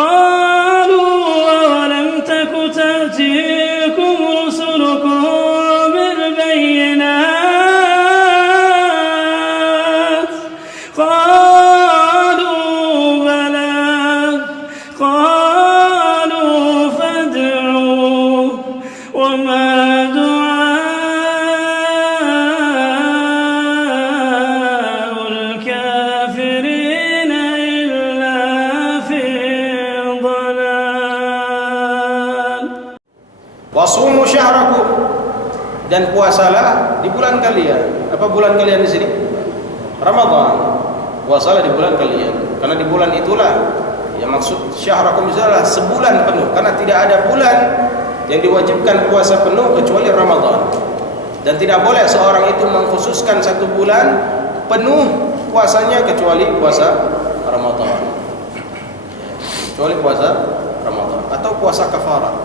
قالوا أولم تك تأتيكم رسلكم بالبينات قالوا بلى قالوا فادعوا وما دعاء الكافرين إلا في ضلال. Wasumu syahrakum, dan puasalah di bulan kalian. Apa bulan kalian di sini? Ramadan. Puasalah di bulan kalian, karena di bulan itulah yang maksud syahrakum adalah sebulan penuh, karena tidak ada bulan yang diwajibkan puasa penuh kecuali Ramadan. Dan tidak boleh seorang itu mengkhususkan satu bulan penuh puasanya kecuali puasa Ramadan. Kecuali puasa Ramadan atau puasa kafarah.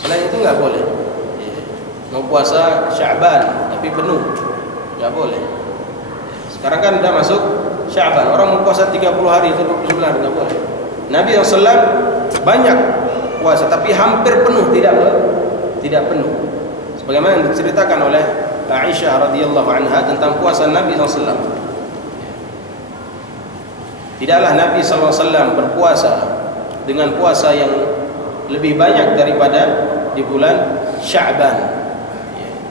Selain itu nggak boleh. Mau puasa Sya'ban tapi penuh, nggak boleh. Sekarang kan udah masuk Sya'ban, orang mau puasa 30 hari itu 29 nggak boleh. Nabi SAW banyak puasa tapi hampir penuh, tidak penuh. Sebagaimana yang diceritakan oleh Aisyah radhiyallahu anha tentang puasa Nabi SAW. Tidaklah Nabi SAW berpuasa dengan puasa yang lebih banyak daripada di bulan Sya'ban.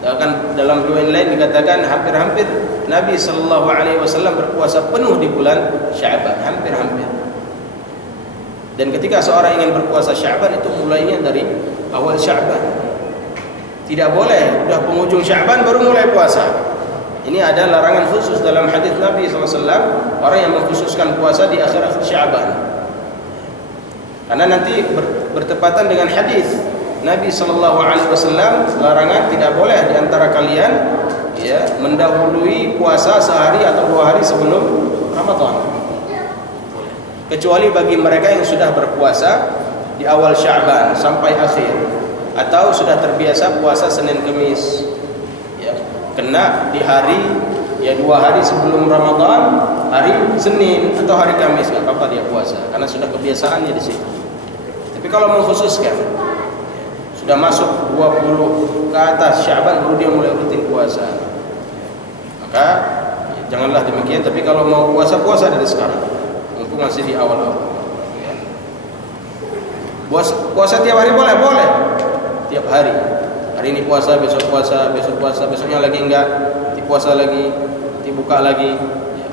Bahkan dalam riwayat lain dikatakan hampir-hampir Nabi sallallahu alaihi wasallam berpuasa penuh di bulan Sya'ban, hampir-hampir. Dan ketika seorang ingin berpuasa Sya'ban itu mulainya dari awal Sya'ban. Tidak boleh udah penghujung Sya'ban baru mulai puasa. Ini ada larangan khusus dalam hadis Nabi SAW, orang yang mengkhususkan puasa di akhir Sya'ban. Karena nanti bertepatan dengan hadis Nabi SAW, larangan tidak boleh di antara kalian mendahului puasa sehari atau 2 hari sebelum Ramadan. Kecuali bagi mereka yang sudah berpuasa di awal Sya'ban sampai akhir, atau sudah terbiasa puasa Senin Kemis, kena di hari 2 hari sebelum Ramadan, hari Senin atau hari Kamis, nggak apa-apa dia puasa karena sudah kebiasaannya di situ. Tapi kalau mengkhususkan sudah masuk 20 ke atas Sya'ban baru dia mulai rutin puasa, maka janganlah demikian. Tapi kalau mau puasa dari sekarang, mumpung masih di awal-awal. Puasa tiap hari boleh, tiap hari. Hari ini puasa, besok puasa, besoknya lagi enggak, puasa lagi, dibuka lagi,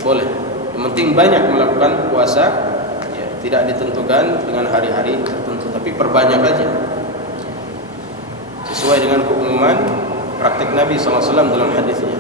boleh. Yang penting banyak melakukan puasa, tidak ditentukan dengan hari-hari tertentu, tapi perbanyak aja. Sesuai dengan keumuman praktik Nabi SAW dalam hadisnya.